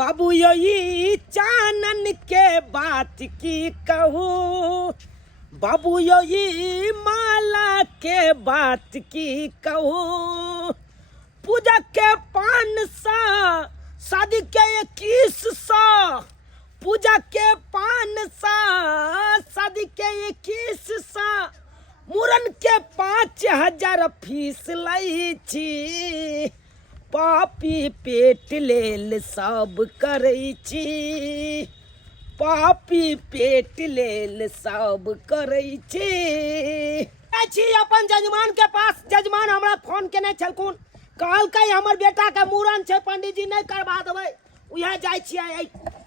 बाबू यही चानन के बात की कहूँ, बाबू यही माला के बात की कहूँ। पूजा के 500 शादी के 2100, पूजा के 500 शादी के 2100, मुरन के 5000 फीस लै छी। पापी पेट लेल सब करै छी, पापी पेट लेल सब करै छी। अपन जजमान के पास, जजमान हमरा फोन केने छलखुन, कहलकै हमर बेटा के मूड़न छै, पंडित जी नहीं करबा देबै, उहे जाइ छियै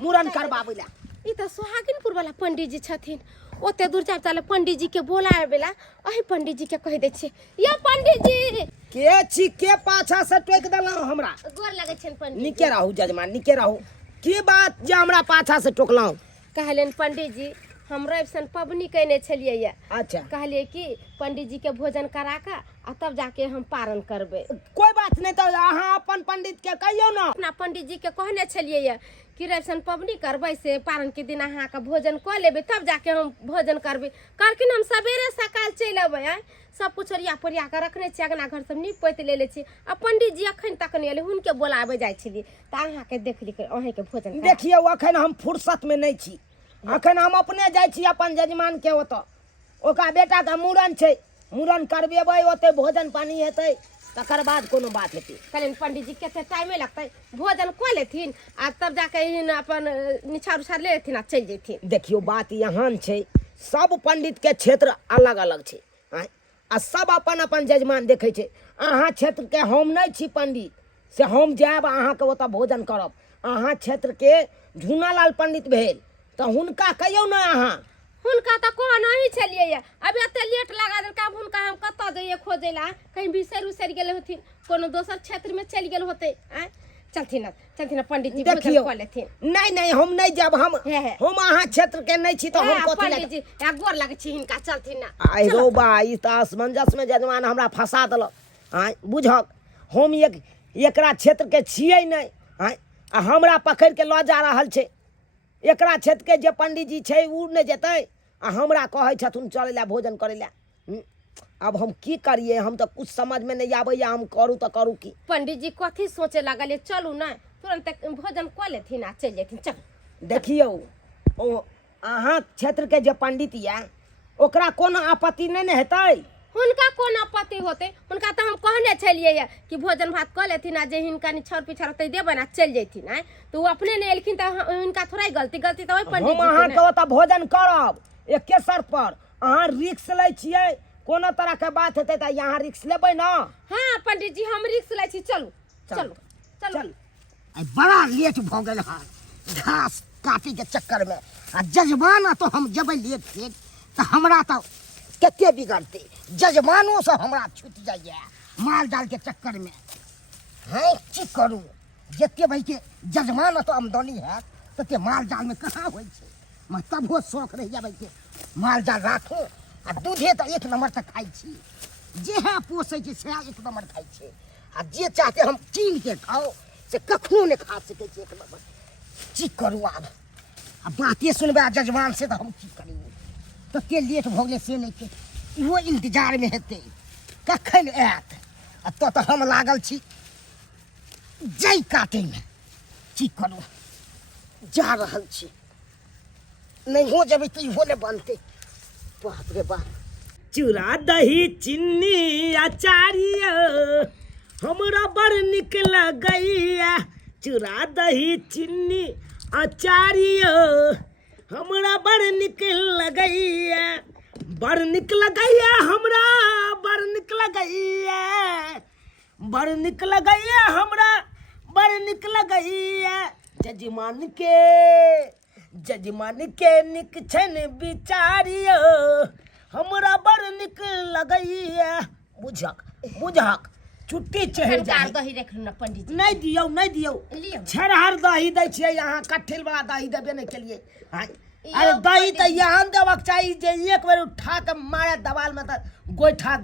मूड़न करबाबै ला। ई त सोहागिनपुर वाला पंडित जी छथिन। ओते दूर जाब ताले पंडित जी के बोलाए बेला अही पंडित जी के कह दे छी, ये पंडित जी के छी, के पाछा से टोक देलौ हमरा। गोर लगे छन पंडित जी। निके रहू जजमान, निके रहू। की बात जे हमरा पाछा से टोकलौ? कहलन पंडित जी हम रविसन पबनी कैने छलिए या। अच्छा, कहलिए कि पंडित जी के भोजन करा के आ तब जाके हम पारण करबे। कोई बात नहीं, तो अहाँ अपन पंडित के कहियो ना। अपना पंडित जी के कहने छलिए या कि रविसन पबनी करबै से पारण के दिन अहाँ के भोजन क लेबे, तब जाके हम भोजन करबे। कहलखिन हम सवेरे सकाल चल अबै। सब कुछ ओरिया पोरिया के रखने छी, अगना घर सब नीप पोति ले छी। आ पंडित जी अखन तक नहीं एले, हुनके बोलाबे जाय छलिए त अहाँ के देखली के अहीं के भोजन। देखियो अखन हम फुर्सत में नहीं छी, अखन हम अपने जाइ छी अपन जजमान के ओत। ओका बेटा का मूड़न छै, मूड़न करबेबै, ओते भोजन पानी हेतै, तकर बाद कोनो बात हेतै। कहलिन पंडित जी केते टाइमे लगतै, भोजन क लेथिन आ तब जाके इन अपन निछार उछार ले लेथिन आ चल जेथिन। देखियो बात यहाँ छै, सब पंडित के क्षेत्र अलग अलग छै, आ सब अपन अपन जजमान देखे छै। अहाँ क्षेत्र के हम नहीं छी पंडित, से हम जाब अहाँ के ओतऽ भोजन करब। अहाँ क्षेत्र के झूनालाल पंडित भेल, तो हुनका कहियो ना अहाँ। हुनका त कह नहीं छलिए या, अब एते लेट लगा देलका। हुनका हम कत जइए खोजे ला, कहीं बिसर उसर गेले होथिन, कोनो दोसर क्षेत्र में चल गेल होते। चलथिन चलथिन पंडित जी भोजन क लेथिन। नहीं नहीं हम नहीं जब, हम अहाँ क्षेत्र के नहीं छी, तो हम कथि पंडित जी या गोर लगे छी हिनका, चलथिन ना। आई रो बा, ई त असमंजस में जजमान हमरा फंसा देलक। आय बुझक, हम एकरा क्षेत्र के छियै नहीं, आय आ हमरा पकड़ के ल जा रहल छै। एकरा क्षेत्र के जे पंडित जी छै उ नहीं जेतै, आ हमरा कहै छथुन चले ला भोजन करे ला। अब हम की करिए, हम तो कुछ समझ में नहीं आबै या, हम करू तो करू की। पंडित जी कथी सोचे लगल, चलू ना तुरंत भोजन क लेथिन आ चल जेथिन। चल देखियो, ओ अहाँ क्षेत्र के जे पंडित या, ओकरा कोनो आपत्ति नहीं ने हेतै? हुनका कोन आपत्ति होते, हुनका तो हम कहने छलिए या कि भोजन भात क लेथिन आ जे हिनका निछर पिछर होते देबे ना चल जेथिन। तो वो अपने ने एलखिन, तो हुनका थोड़ा गलती तो ओइ पंडित जी हम अहाँ के ओतऽ भोजन करब एके शर्त पर। अहाँ रिक्स लै छियै, कोनो तरह के बात हेतै त यहाँ रिक्स लेबै ना। हाँ पंडित जी हम रिक्स लै छी, चलू चलू चलू। आई बड़ा लेट भ गेल हां घास काटे के चक्कर में, आ जजमान तो हम जबै लेट से त हमरा तो कते बिगड़ते। जजमानों से हमरा छूट जाइए माल डाल के चक्कर में। है की करूँ, जते भाई के जजमान तो आमदनी है, तते माल जाल में कहाँ होइ छै। मैं तबो शौक रह जाबै के माल जाल राखू, आ दूधे तो 1 नंबर तक खाई छी। जे है पोसै छै से 1 नंबर खाई छै, आ जे चाहते हम कीन के खाओ से कखनो नहीं खा सके 1 नंबर। की करूँ अब बातें सुनबे जजमान से, तो हम की करूँ। तते लेट भ गेलै से नहीं के, वो इंतजार में हेतै कखन आयत। तो हम लागल छी जई काटे में। की करूँ, जा रहल छी, नहीं हो जब तो इहो नहीं बनते। बाप रे बाप, चूड़ा दही चीनी अचारिया हमरा बड़ निक लगैया। चूड़ा दही चीनी अचारिया हमरा बड़ निक लगैया, बड़ निक लगैया हमरा, बड़ निक लगैया, बड़ निक लगैया हमरा, बड़ निक लगैया। जजमान के निक छन बिचारियो, हमरा बड़ निक लगैया। बुझक छुट्टी चढ़ जाए। दही देख ना पंडित जी, नहीं दियो नहीं दियो, छरहर दही दै छियै यहाँ, कट्ठिल वाला दही देबे नहीं केलिए। अरे दही तो यहाँ देवक चाहिए जे एक बेर उठा के मारे दवाल में तो गोइठा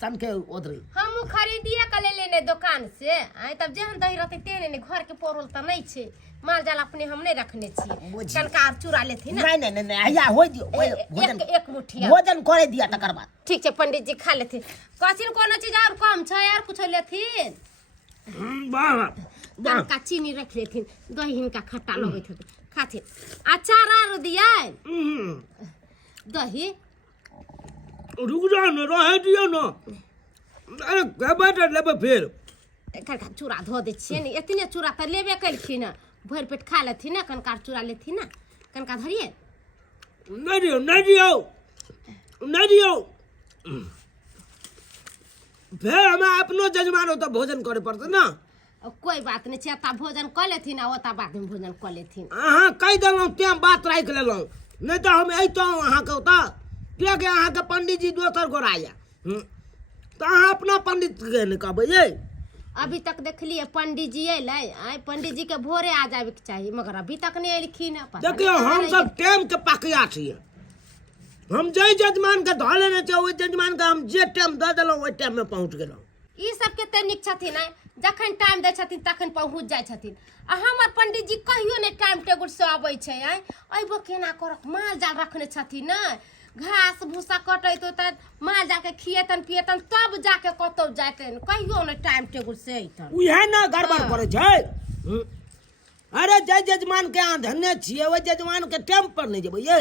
सन के ओदरी। हम खरीदिए के ले लेने दुकान से। तब जेहन दही रहते तेहन ने, घर के परोल तो नहीं छे, माल जाल अपने हम नहीं रखने छिए बुझी। कनकार चुरा लेथिन ना नहीं नहीं नहीं नहीं या हो दियो भोजन एक मुट्ठी अब। भोजन करे दिया तकर बाद ठीक है पंडित जी खा लेथिन कचिन कोनो चीज और कम छ यार कुछ लेथिन वाह का चीनी रख लेथिन दही हिनका खट्टा लगैत होते खाथिन अचार आर दिया दही रुक जाओ ना रहे दियो ना अरे कब लेबे फिर कनका चूड़ा धो दे छिए ने इतने चूड़ा त लेबे कलखिन भर पेट खा लेथिन ना कनकार चूड़ा लेथिन ना कनका धरिए नहीं दियो नहीं दियो नहीं दियो फिर हमें अपनो जजमान होता भोजन करे पड़ते ना कोई बात नहीं छै ता भोजन क लेथिन आ ओता बाद में भोजन क लेथिन अहाँ कह देलहुँ तें बात राखि लेलहुँ नहीं तो हम अतहुँ अहाँके ओतऽ किएकि अहाँके पंडित जी दोसर गोराया तो अहाँ अपना पंडित के नहीं कहबै ये अभी तक देखलिए पंडित जी अइले आइ पंडित जी के भोरे आ जावे के चाहिए मगर अभी तक नहीं अइलखिन देखियो हम सब टाइम के पकिया छियै हम जे जजमान के धऽ लेने छियै ओहि जजमान के हम जे टाइम दऽ देलहुँ ओहि टाइम में पहुँच गेलहुँ ई सब के तनिक छथिन आइ जखन टाइम दै छथिन तखन पहुँच जाइ छथिन आ हमर पंडित जी कहियो नहीं टाइम टेबुल से अबै छै आइ अइबो केना करक माल जाल रखने छथिन न घास भूसा कटैत त माल जाके खिएतन पिएतन तब जाके कतौ जातन कहियो नहीं टाइम टेबुल से अइतन उहे ना गड़बड़ करै छै अरे जय जजमान के अहाँ धन्य छियै ओहि जजमान के टाइम पर नहीं जेबै ये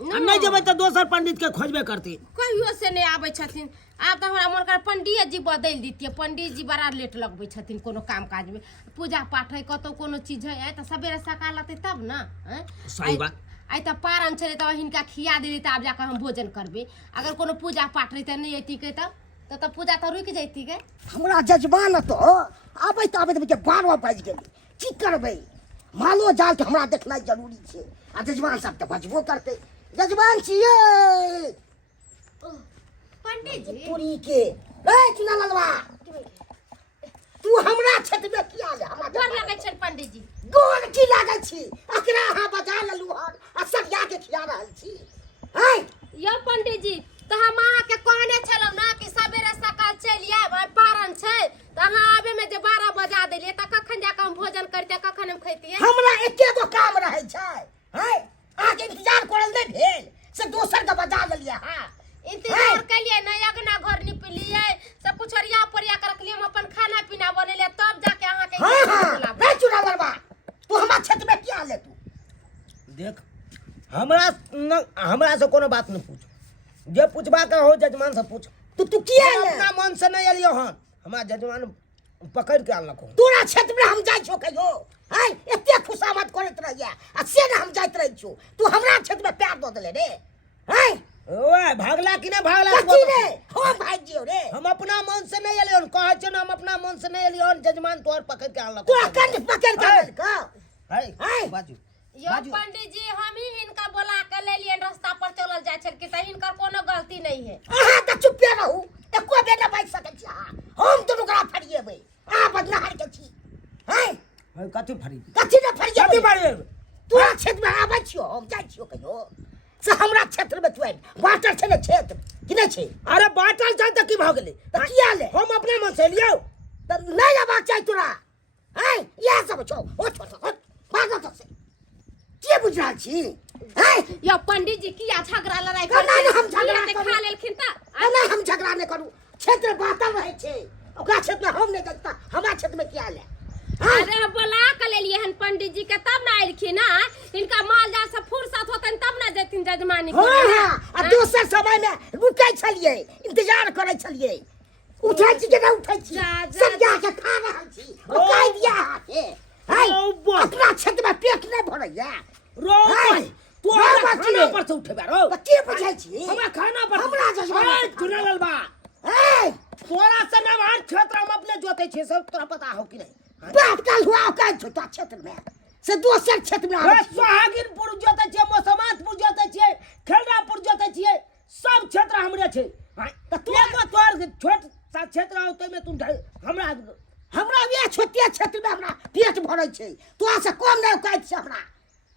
नहीं जेबै तऽ दोसर पंडित के खोजबे करती कहियो से नहीं आबै छथिन आब तऽ हमरा मन कर पंडित जी बदलि दितियै पंडित जी बड़ा लेट लगबै छथिन कोनो काम काज में पूजा पाठ है कतौ कोनो चीज है आइ तऽ सबेरे सकाल अतै तब ना सही बात आइ तऽ पारन छलै तऽ हिनका खिया देली तऽ आब जाकर हम भोजन करबै अगर कोनो पूजा पाठ रहितै नहीं अइती के तऽ पूजा तऽ रुकि जैती के हमरा जजमान तो आबैत आबैत मुझे 12 बाजि गेलै की करबै मालो जाल के हमरा देखनाइ जरूरी छै आ जजमान सब तऽ बजबो करतै जजमान छियै पंडित जी पूरी के ए चुना ललवा तू हमरा क्षेत्र में किया ले हमरा डर लगै छै पंडित जी गोर की लागल छी अकरा अहाँ बजा लेलू हन आ सरिया के खिया रहल छी हैं यो पंडित जी तऽ हम अहाँके कहने छलहुँ ना कि सबेरे सकाल चलि आयब आइ पारन छै तऽ अहाँ आबे में जे 12 बजा देलियै तऽ कखन जाके हम भोजन करिते कखन हम खैतियै हमरा एके गो काम रहै छै हैं अहाँके इंतजार करल नहि भेल से दोसर के बजा लेलियै हाँ इंतजार कलिए नहीं अगना घर निपलिए सब कुछ अरिया परिया कर रखलिए हम अपन खाना पीना बनेले तब जाके अहाँ के हाँ हाँ नहीं चुना ललवा तू हमरा क्षेत्र में क्या ले तू देख हमरा से कोनो बात नहीं पूछ जे पूछबा के हो जजमान से पूछ तू किया हम ले अपना मन से नहीं एलियो हन हमरा जजमान पकड़ के आनलक हन तोरा क्षेत्र में हम जाइ छो कहियो हैं एते खुशामत करत रहिया आ से न हम जाइत रहि छो तू हमरा क्षेत्र में प्यार दऽ देले रे हैं ओए भागला कि नहीं भागला कथी रे हम भाग जियो रे हम अपना मन से नहीं एलियो हन कहै छै ना हम अपना मन से नहीं एलियो हन जजमान तोर पकड़ के आनलक तू अकन पकड़ के आनल का है हैं बाजू यो पंडित जी हम ही हिनका बोला के लेलिए रास्ता पर चलल जाय छल कि त हिनकर कोनो गलती नहीं है अहाँ तऽ चुपे रहू एको बेर न बाजि सकै छी अहाँ हम दुनू गोरा फरिएबै अहाँ बदनहार के छी हैं है कथी फरी कथी न फरिएबै कथी बारे तोरा क्षेत्र में आबै छियो हम जाइ छियो कहियो से हमरा क्षेत्र में तू बाटर छै ने क्षेत्र कि नहि छै अरे बाटल छै तऽ की भ गेलै तऽ किया ले हम अपने मन से एलियो तऽ नहि अयबाक चाही तोरा हैं इएह सब छौ ओ छोट भागत से के बुझ रहल छी हैं यो पंडित जी किया झगड़ा लड़ाई नहीं, हम झगड़ा खा करू। लेलखिन त नहीं हम झगड़ा नहीं करू क्षेत्र बातल रहे छै ओकरा क्षेत्र में हम नहीं देखता हमरा क्षेत्र में किया ले अरे बोला के लेलिए हन पंडित जी के तब ना आइलखिन ना इनका माल जाल से फुर्सत होतन तब ना जतिन जजमानी हाँ करे हाँ आ दोसर समय में रुकै छलिए इंतजार करै छलिए उठै छी के नहीं उठै छी सब जाके खा रहल छी ओ कहि दिया अहाँके हैं अपना क्षेत्र में पेट नहीं भरैया रो भाई तू हमरा खाना पर से उठेबा रो तऽ के बुझै छी हमरा खाना पर हमरा जजमान चुनल बा हैं तोरा से ना हर क्षेत्र हम अपने जोते छे सब तोरा पता हो कि नहीं बात कल हुआ का छोटा क्षेत्र में से दोसर क्षेत्र में आबै छी। सोहागिनपुर जोते छे मोसमातपुर जोते छे खेलरापुर जोते छे सब क्षेत्र हमरे छे त तू एगो तोर छोट सा क्षेत्र हो तो में तू हमरा ये छोटे क्षेत्र में हमरा पेट भरै छै तोरा से कम नहीं कहै छी हमरा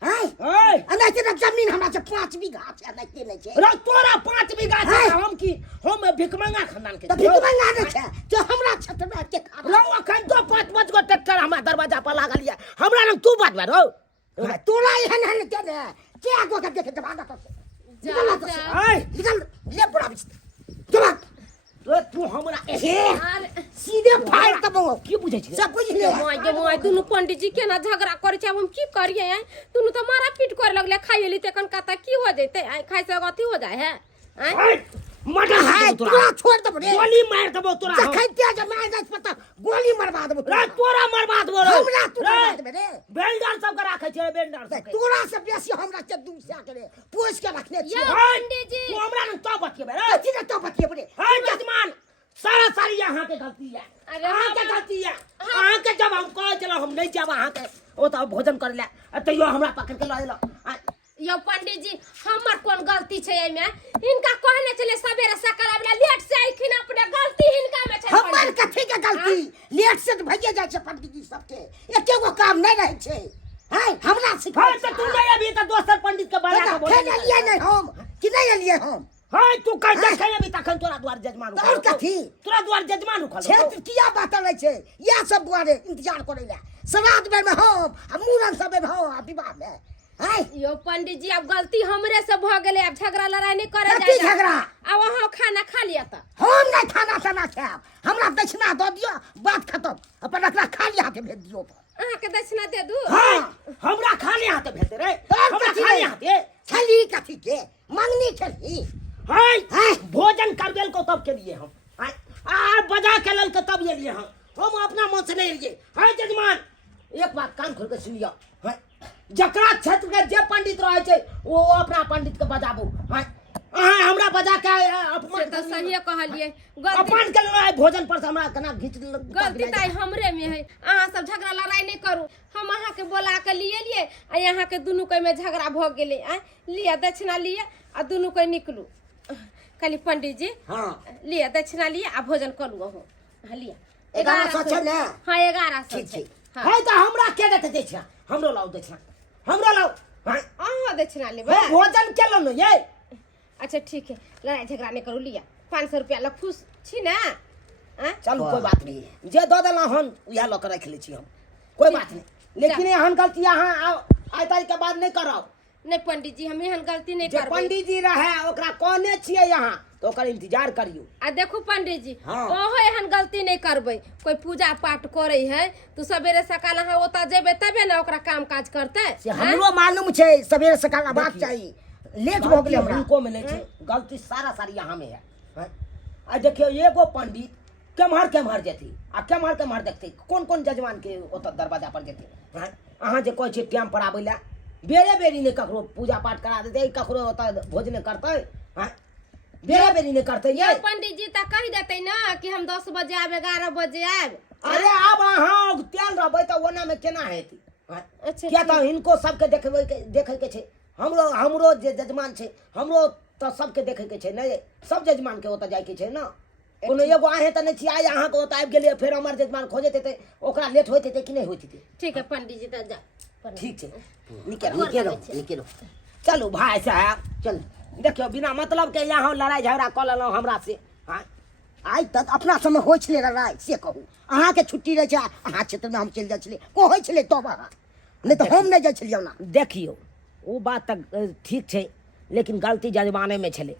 हैं ओए नहीं तेरा जमीन हमरा से 5 बीघा छै नहीं छै रे तोरा 5 बीघा छै हम की हम भिखमंगा खानदान के तो भिखमंगा नहीं छै तो हमरा क्षेत्र में के खा रो अखन तो 5 गो ट्रैक्टर हमरा दरवाजा पर लागल ये हमरा लंग तू बात बा रो तोरा एहन के ने के आगो के देखे भागा तो निकल ले पड़ा चल रे तू हमरा सीधे फाड़ तब की बुझै छै सब कुछ ले मोय दुनू पंडित जी केना झगड़ा करे छै अब हम की करिए हैं दुनू तो मारा पीट कर लगले खाइली त कन कहता की हो जैते आई खाइ से अथी हो जाए है मटा है तोरा छोड़ दब रे गोली मार देबो तोरा जखैते जे मार जाय पता गोली मरवा देबो रे तोरा मरवा देबो रे हमरा तू मरवा देबे रे बेलदार सब के राखै छै बेलदार सब तोरा से बेसी हमरा के दूसरा के रे पोष के रखने छी या पंडित जी तू हमरा लंग तो बतियबे रे कथि ने तो बतिए रे हां जजमान सारा सारी यहाँ के गलती है अरे अहाँ के गलती है अहाँ के जब हम कह चलो हम नहीं जाब अहाँ के ओ त भोजन कर ले तैयो हमरा पकड़ के ल यो पंडित जी हमर कोन गलती छै एमे इनका कहने चले सवेरे सकाल वाला लेट से आइखिन अपने गलती हिनका में छै हमर कथि के गलती लेट से भइए जाय छै पंडित जी सबके एके गो काम नहीं रहे छै है हमरा सिखा हां त तू नहीं अभी त दोसर पंडित के बड़ा के बोल लिए नहीं हम कि नहीं लिए हम हां तू कह दे खै अभी तखन तोरा द्वार जजमान और कथि तोरा द्वार जजमान उखल क्षेत्र किया बात रहे छै या सब दुआरे इंतजार करे ले श्राद्ध में हम आ मूरन सब में हम आ विवाह में है यो पंडित जी अब गलती हमरे से भ गेले अब झगड़ा लड़ाई नहीं करे कथि जाए झगड़ा अब वहां खाना खा लिया त हम नहीं खाना खाना खाब हमरा दक्षिणा दो दियो बात खत्म अपन रखना खाली हाथे भेज दियो तो अहाँ के दक्षिणा दे दू हां हमरा खाली हाथ भेज रे हमरा खाली हाथ छली कथि के मंगनी छली हां भोजन करबेल को तब के लिए हम आ बजा के लेल के तब ये लिए हम अपना मन से नहीं लिए हां जजमान एक बात कान खोल के सुन लियो जकरा क्षेत्र के जे पंडित रहे छै वो अपना पंडित के बजाबू हां अहाँ हमरा बजा के अपमान तो सही कहलिए अपमान के लड़ाई भोजन पर से हमरा कना घिच गलती त हमरे में है अहाँ सब झगड़ा लड़ाई नहीं करू हम अहाँ के बोला के लिए आ यहाँ के दुनू के में झगड़ा भ गेले आ लिया दक्षिणा लिए आ दुनू के निकलू खाली पंडित जी हां लिया दक्षिणा लिए आ भोजन करू हो लिया 1100 छै ने हां 1100 ठीक छै है त हमरा के देते दै छै हमरो लाउ दै छै हमरो लाउ हां अहाँ दक्षिणा लेबै भोजन केलो न ये अच्छा ठीक है लड़ाई झगड़ा नहीं करू लिया 500 रुपया ल खुश छी ना चलू कोई बात नहीं जे दो देला हम उया ल के रख ले छी हम कोई बात नहीं लेकिन एहन गलती अहाँ आइ तारीख के बाद नहीं करब नहीं पंडित जी हम एहन गलती नहीं जे करबै पंडित जी रहे ओकरा कहने छियै यहाँ तो ओकर इंतजार करियो आ देखो पंडित जी हाँ। ओहो एहन गलती नहीं करबै कोई पूजा पाठ करे है तो सवेरे सकाल अहाँ ओता जेबे तबे ना ओकरा काम काज करते से हमरो मालूम छै सवेरे सकाल बात चाहिए लेट हो गेलै हमरा उनको मिले छै गलती सारा सारी यहाँ में है आ देखियो एगो पंडित केम्हर जेती आ केम्हर देखते कौन जजमान के ओत दरवाजा पर जेते अहाँ जे कहै छै टाइम पर आबै ला बेरी ने ककरो पूजा पाठ करा देते ककरो ओत भोजन करते बेरी ने करते ये पंडित जी त कह देते ना कि हम 10 बजे आब 11 बजे आब अरे अब अहाँ तेल रहबै त ओना में केना हेती अच्छा क्या तो इनको सबके देखे के छै हमरो जे जजमान छै हमरो तो सबके देखे के छै नहीं सब जजमान के ओत जाय के छै ना कोनो एगो आहे त नहीं छी आइ अहाँ के ओत आबि गेलिए फिर हमर जजमान खोजते ते ओकरा लेट होइते ते कि नहीं होइते ठीक है पंडित जी त जा ठीक छै निकेलो चलू भाई साहब चल देखियो बिना मतलब के यहाँ लड़ाई झगड़ा क लेलहुँ हमरा से आइ तक अपना समय होइ छलै लड़ाई से कहू अहाँ के छुट्टी रहे छै अहाँ क्षेत्र में हम चलि जाइ छलियै को होइ छलै तब अहाँ नहीं तो हम नहीं जाइ छलियै ना देखियो वो बात तक ठीक छै लेकिन गलती जजमाने में छलै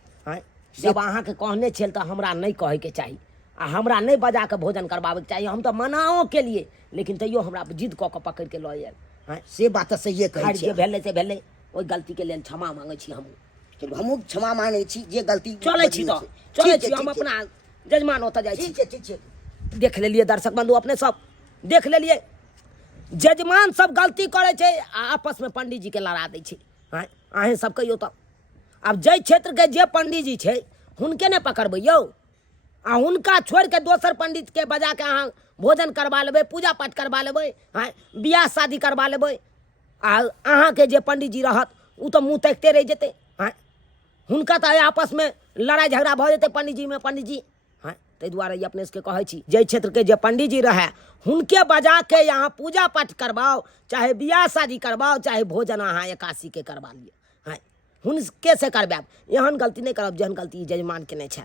जब अहाँ के कहने छल तो हमरा नहीं कहे के चाही आ हमरा नहीं बजा के भोजन करबाबे के चाही हम तो मनाओ के लिए लेकिन तैयो हमरा जिद क के पकड़ के लऽ आयल से बात तो सही कहै जे भेलै से भेलै ओहि गलती के लेल क्षमा मांगे छी हम चलू हमहूँ क्षमा मांगै छी जे गलती चलै छी तो चलै छी हम अपना जजमान ओतऽ जाइ छी ठीक छै देख लेलिए दर्शक बंधु अपने सब देख लेलिए जजमान सब गलती करे छै आ आपस में पंडित जी के लड़ा दै छै अहें सब कहियो तो अब जय क्षेत्र के जे पंडित जी छै हुनके ने पकड़बै यौ आ हुनका छोड़ के दोसर पंडित के बजा के अहाँ भोजन करवा लेबै पूजा पाठ करवा लेबै बियाह शादी करवा लेबै आ अहाँ के जे पंडित जी रहत उ तो मुँह तकते रह जेतै हुनका तो आपस में लड़ाई झगड़ा भऽ जेतै पंडित जी में पंडित जी ताहि दुआरे अपने सबके कहै छी जे क्षेत्र के जे पंडित जी रहे हुनके बजा के यहाँ पूजा पाठ करवाओ, चाहे बियाह शादी करवाओ, चाहे भोजन अहाँ एकासी के करवा लिये, हाँ हुनके से करवाएब। एहन गलती नहीं करब जेहन गलती जजमान के नहीं छल।